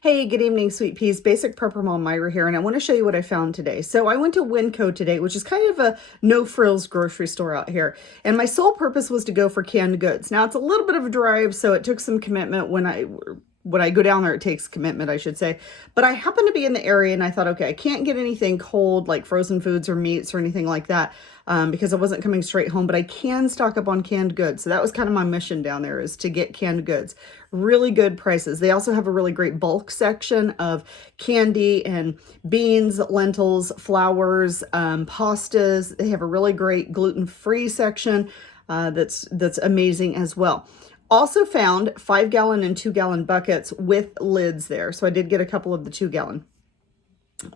Hey, good evening, sweet peas. Basic Prepper Mom Myra here, and I want to show you what I found today. So I went to Winco today, which is kind of a no-frills grocery store out here, and my sole purpose was to go for canned goods. Now, it's a little bit of a drive, so it took some commitment. When I go down there, it takes commitment, I should say. But I happened to be in the area, and I thought, okay, I can't get anything cold like frozen foods or meats or anything like that because I wasn't coming straight home, but I can stock up on canned goods. So that was kind of my mission down there, is to get canned goods. Really good prices. They also have a really great bulk section of candy and beans, lentils, flours, pastas. They have a really great gluten-free section that's amazing as well. Also found 5-gallon and 2-gallon buckets with lids there. So I did get a couple of the 2-gallon.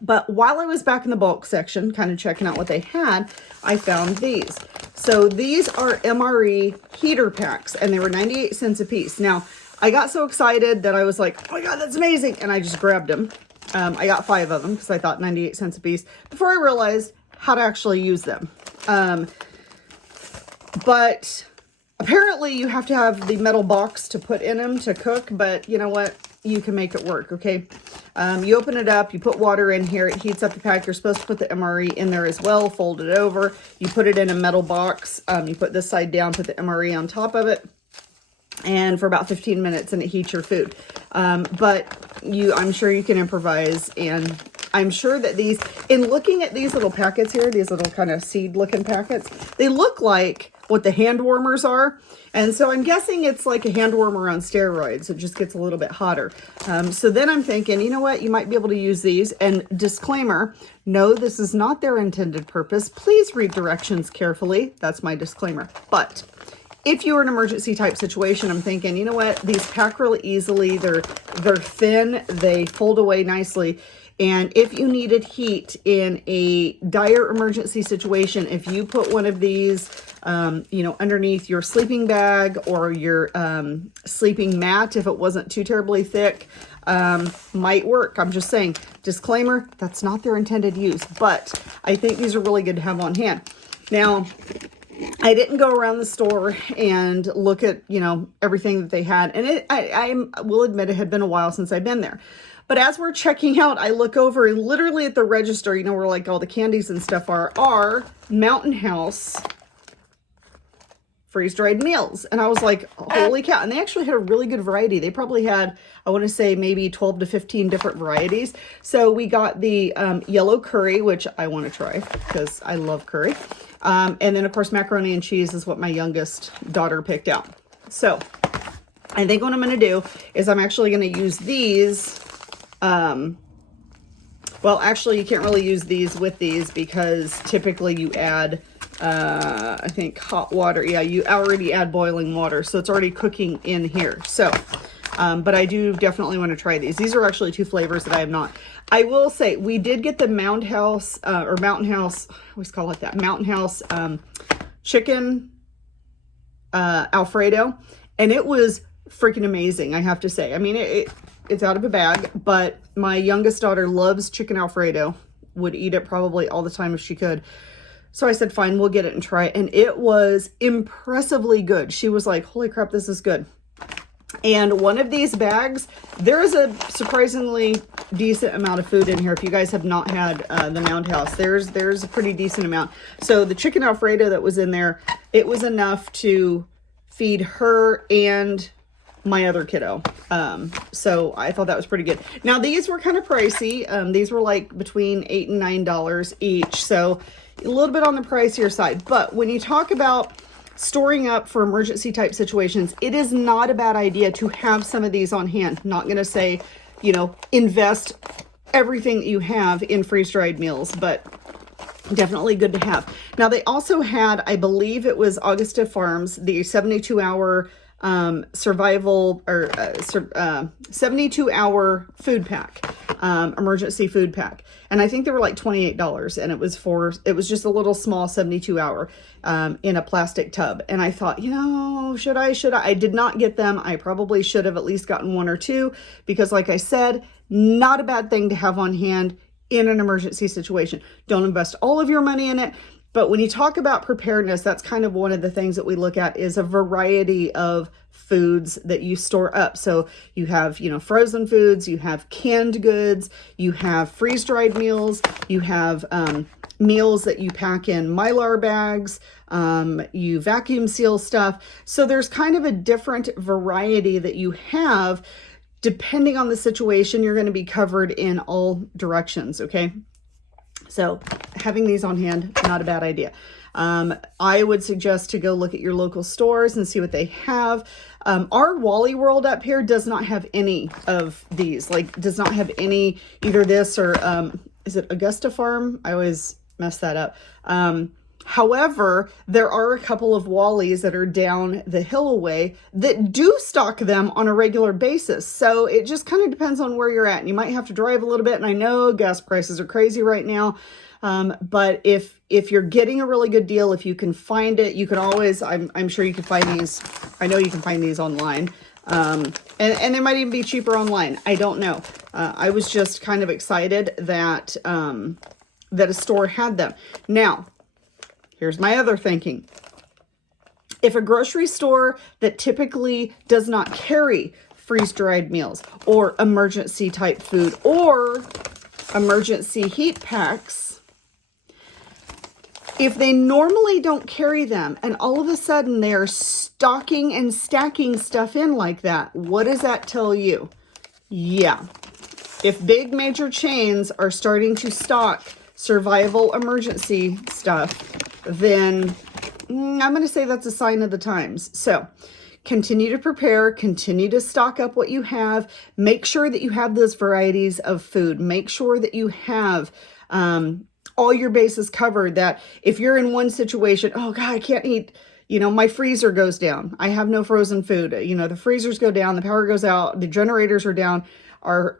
But while I was back in the bulk section, kind of checking out what they had, I found these. So these are MRE heater packs, and they were 98 cents a piece. Now, I got so excited that I was like, oh my God, that's amazing. And I just grabbed them. I got 5 of them because I thought 98 cents a piece before I realized how to actually use them. But apparently you have to have the metal box to put in them to cook, but you know what? You can make it work, okay? You open it up, you put water in here, it heats up the pack. You're supposed to put the MRE in there as well, fold it over. You put it in a metal box. You put this side down, put the MRE on top of it, and for about 15 minutes, and it heats your food. But I'm sure you can improvise, and I'm sure that these, in looking at these little packets here, these little kind of seed looking packets, they look like what the hand warmers are. And so I'm guessing it's like a hand warmer on steroids. It just gets a little bit hotter. So then I'm thinking, you know what? You might be able to use these. And disclaimer, no, this is not their intended purpose. Please read directions carefully. That's my disclaimer. But if you're in an emergency type situation, I'm thinking, you know what? These pack really easily. They're thin. They fold away nicely. And if you needed heat in a dire emergency situation, if you put one of these, underneath your sleeping bag or your sleeping mat, if it wasn't too terribly thick, might work. I'm just saying, disclaimer, that's not their intended use, but I think these are really good to have on hand. Now, I didn't go around the store and look at, everything that they had. And I will admit it had been a while since I've been there. But as we're checking out, I look over and literally at the register, where like all the candies and stuff are Mountain House freeze-dried meals. And I was like, holy cow. And they actually had a really good variety. They probably had, I want to say maybe 12 to 15 different varieties. So we got the yellow curry, which I want to try because I love curry. And then of course, macaroni and cheese is what my youngest daughter picked out. So I think what I'm going to do is I'm actually going to use these. Well, actually you can't really use these with these because typically you add, I think hot water. Yeah, you already add boiling water. So it's already cooking in here. So, but I do definitely want to try these. These are actually 2 flavors that I have not. I will say we did get the Mountain House, I always call it that, Mountain House, chicken, Alfredo. And it was freaking amazing, I have to say. I mean, it's out of a bag, but my youngest daughter loves chicken Alfredo, would eat it probably all the time if she could. So I said, fine, we'll get it and try it. And it was impressively good. She was like, holy crap, this is good. And one of these bags, there is a surprisingly decent amount of food in here. If you guys have not had the Mound House, there's a pretty decent amount. So the chicken Alfredo that was in there, it was enough to feed her and my other kiddo. So I thought that was pretty good. Now these were kind of pricey. These were like between $8 and $9 each. So a little bit on the pricier side. But when you talk about storing up for emergency type situations, it is not a bad idea to have some of these on hand. Not going to say, invest everything that you have in freeze-dried meals, but definitely good to have. Now they also had, I believe it was Augusta Farms, the 72-hour survival or 72-hour food pack, emergency food pack. And I think they were like $28, and it was just a little small 72-hour in a plastic tub. And I thought, should I? I did not get them. I probably should have at least gotten 1 or 2 because like I said, not a bad thing to have on hand in an emergency situation. Don't invest all of your money in it. But when you talk about preparedness, that's kind of one of the things that we look at is a variety of foods that you store up. So you have, frozen foods, you have canned goods, you have freeze-dried meals, you have meals that you pack in Mylar bags, you vacuum seal stuff. So there's kind of a different variety that you have. Depending on the situation, you're going to be covered in all directions, okay? So having these on hand, not a bad idea. I would suggest to go look at your local stores and see what they have. Our Wally World up here does not have any of these, does not have any, either this or, is it Augusta Farm? I always mess that up. However, there are a couple of Wallies that are down the hill away that do stock them on a regular basis. So it just kind of depends on where you're at. And you might have to drive a little bit. And I know gas prices are crazy right now. But if you're getting a really good deal, if you can find it, you can always, I'm sure you can find these. I know you can find these online. And they might even be cheaper online. I don't know. I was just kind of excited that, that a store had them. Now, here's my other thinking. If a grocery store that typically does not carry freeze-dried meals or emergency type food or emergency heat packs, if they normally don't carry them and all of a sudden they are stocking and stacking stuff in like that, what does that tell you? Yeah, if big major chains are starting to stock survival emergency stuff, then I'm going to say that's a sign of the times. So continue to prepare, continue to stock up what you have. Make sure that you have those varieties of food. Make sure that you have all your bases covered, that if you're in one situation, oh God, I can't eat, my freezer goes down. I have no frozen food. The freezers go down, the power goes out, the generators are down,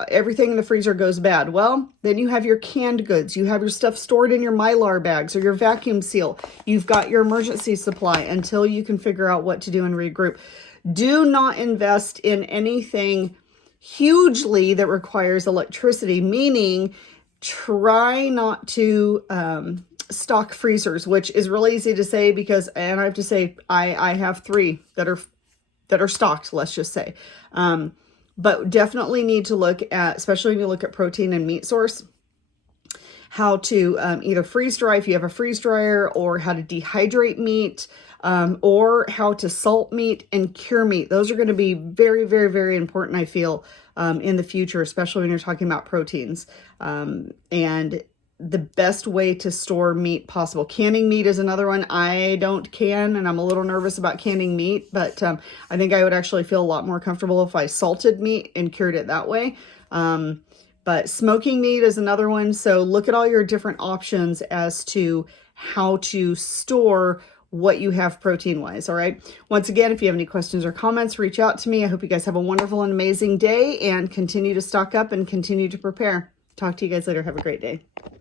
everything in the freezer goes bad. Well, then you have your canned goods. You have your stuff stored in your Mylar bags or your vacuum seal. You've got your emergency supply until you can figure out what to do and regroup. Do not invest in anything hugely that requires electricity, meaning try not to stock freezers, which is really easy to say because, and I have to say, I have 3 that are stocked, let's just say. But definitely need to look at, especially when you look at protein and meat source, how to either freeze dry if you have a freeze dryer, or how to dehydrate meat, or how to salt meat and cure meat. Those are going to be very, very, very important, I feel, in the future, especially when you're talking about proteins. And the best way to store meat possible. Canning meat is another one. I don't can, and I'm a little nervous about canning meat, but I think I would actually feel a lot more comfortable if I salted meat and cured it that way. But smoking meat is another one. So look at all your different options as to how to store what you have protein-wise, all right? Once again, if you have any questions or comments, reach out to me. I hope you guys have a wonderful and amazing day and continue to stock up and continue to prepare. Talk to you guys later. Have a great day.